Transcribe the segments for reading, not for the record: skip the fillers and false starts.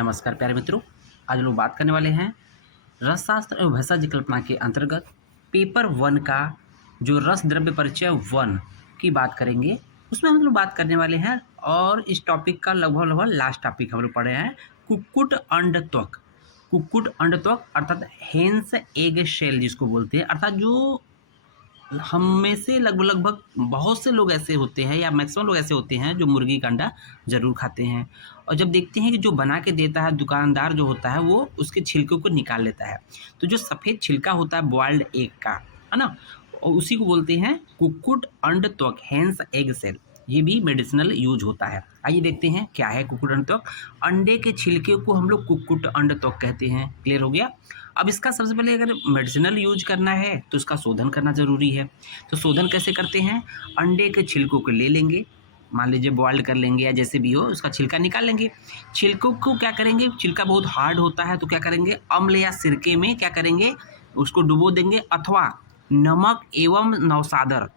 नमस्कार प्यारे मित्रों, आज लोग बात करने वाले हैं रसशास्त्र एवं भेषज कल्पना के अंतर्गत पेपर 1 का जो रस द्रव्य परिचय 1 की बात करेंगे। उसमें हम लोग बात करने वाले हैं और इस टॉपिक का लगभग लास्ट टॉपिक हम लोग पढ़े हैं कुक्कुट अंडत्वक। कुक्कुट अंडत्वक अर्थात हेन्स एग शेल जिसको बोलते हैं, अर्थात जो हम में से लगभग बहुत से लोग ऐसे होते हैं या मैक्सिमम लोग ऐसे होते हैं जो मुर्गी का अंडा ज़रूर खाते हैं। और जब देखते हैं कि जो बना के देता है दुकानदार जो होता है वो उसके छिलकों को निकाल लेता है, तो जो सफ़ेद छिलका होता है बॉइल्ड एग का, है ना, और उसी को बोलते हैं कुक्कुट अंडत्वक, हेन्स एग सेल। ये भी मेडिसिनल यूज होता है। आइए देखते हैं क्या है कुक्कुट अंडत्वक। अंडे के छिलके को हम लोग कुक्कुट अंडत्वक कहते हैं। क्लियर हो गया। अब इसका सबसे पहले अगर मेडिसिनल यूज करना है तो इसका शोधन करना ज़रूरी है। तो शोधन कैसे करते हैं? अंडे के छिलकों को ले लेंगे, मान लीजिए बॉइल्ड कर लेंगे या जैसे भी हो, उसका छिलका निकाल लेंगे। छिलकों को क्या करेंगे, छिलका बहुत हार्ड होता है तो क्या करेंगे, अम्ल या सिरके में क्या करेंगे, उसको डुबो देंगे, अथवा नमक एवं नवसादर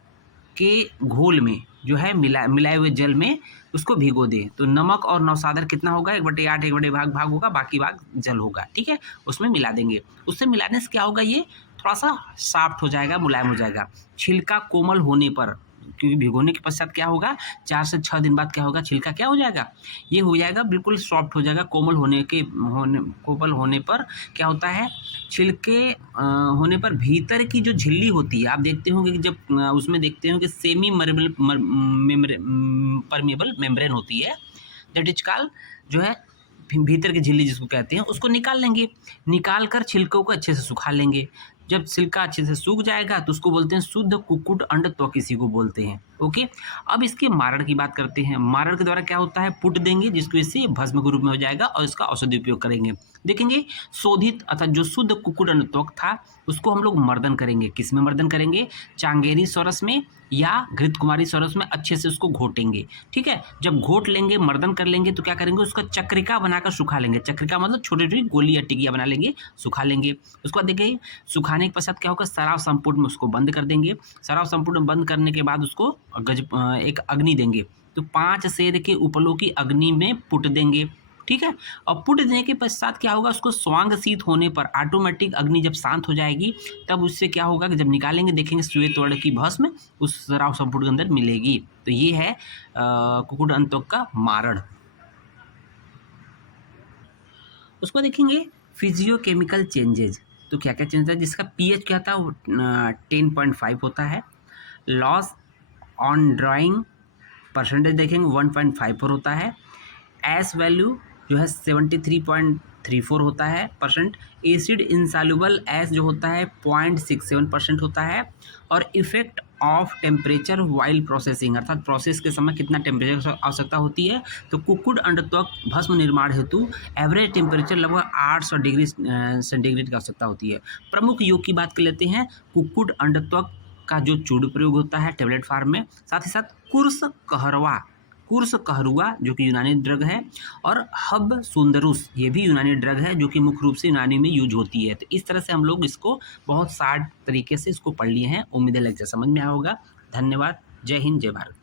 के घोल में जो है मिलाए हुए जल में उसको भिगो दें। तो नमक और नवसादर कितना होगा, 1/8 1/भाग होगा, बाकी भाग जल होगा। ठीक है, उसमें मिला देंगे। उससे मिलाने से क्या होगा, ये थोड़ा सा सॉफ्ट हो जाएगा, मुलायम हो जाएगा। छिलका कोमल होने पर, क्योंकि भिगोने के पश्चात क्या होगा, 4 से 6 दिन बाद क्या होगा, छिलका क्या हो जाएगा, ये हो जाएगा, बिल्कुल सॉफ्ट हो जाएगा। कोमल होने पर क्या होता है, छिलके होने पर भीतर की जो झिल्ली होती है, आप देखते होंगे कि जब उसमें देखते हो कि सेमी परमेबल मेम्ब्रेन होती है, दैट इज कॉल्ड, जो है भीतर की झिल्ली जिसको कहते हैं, उसको निकाल लेंगे। निकाल कर छिलकों को अच्छे से सुखा लेंगे। जब छिलका अच्छे से सूख जाएगा तो उसको बोलते हैं शुद्ध कुक्कुट अंडत्वक, किसी को बोलते हैं। ओके, अब इसके मारण की बात करते हैं। मारण के द्वारा क्या होता है, पुट देंगे, जिसकी वजह से भस्म के रूप में हो जाएगा और इसका औषधि उपयोग करेंगे। देखेंगे शोधित अर्थात जो शुद्ध कुक्कुट अंडत्वक था उसको हम लोग मर्दन करेंगे। किस में मर्दन करेंगे, चांगेरी सौरस में या घृत कुमारी सौरस में अच्छे से उसको घोटेंगे। ठीक है, जब घोट लेंगे, मर्दन कर लेंगे तो क्या करेंगे, उसका चक्रिका बनाकर सुखा लेंगे। चक्रिका मतलब छोटी छोटी गोली या टिकिया बना लेंगे, सुखा लेंगे। उसके बाद देखिए सुखाने के पश्चात क्या होगा, सराव संपुट में उसको बंद कर देंगे। सराव संपुट में बंद करने के बाद उसको एक अग्नि देंगे, तो 5 सेर के उपलों की अग्नि में पुट देंगे। ठीक है, और पुट देने के पश्चात क्या होगा, उसको स्वांग शीत होने पर ऑटोमेटिक अग्नि जब शांत हो जाएगी तब उससे क्या होगा कि जब निकालेंगे देखेंगे श्वेत वर्ण की भस्म उस सराव संपुट के अंदर मिलेगी। तो ये है कुक्कुट अंडत्वक का मारण। उसको देखेंगे फिजियोकेमिकल चेंजेज। तो क्या क्या चेंज है, जिसका पीएच क्या था, 10.5 होता है। लॉस ऑन ड्राइंग परसेंटेज देखेंगे 1.54 होता है। एस वैल्यू जो है 73.34 होता है परसेंट। एसिड इंसॉल्युबल एस जो होता है 0.67% होता है। और effect of temperature while processing, अर्थात प्रोसेस के समय कितना टेम्परेचर की आवश्यकता होती है। तो कुक्कुट अंडत्वक भस्म निर्माण हेतु एवरेज टेम्परेचर लगभग 800 डिग्री सेंटीग्रेड की आवश्यकता होती है। प्रमुख योग की बात कर लेते हैं। कुक्कुट अंडत्वक का जो चूर्ण प्रयोग होता है टेबलेट फार्म में, साथ ही साथ कुर्स कहरुआ जो कि यूनानी ड्रग है, और हब सुंदरुस ये भी यूनानी ड्रग है जो कि मुख्य रूप से यूनानी में यूज होती है। तो इस तरह से हम लोग इसको बहुत शार्ट तरीके से इसको पढ़ लिए हैं। उम्मीद है लेक्चर समझ में आया होगा। धन्यवाद। जय हिंद, जय भारत।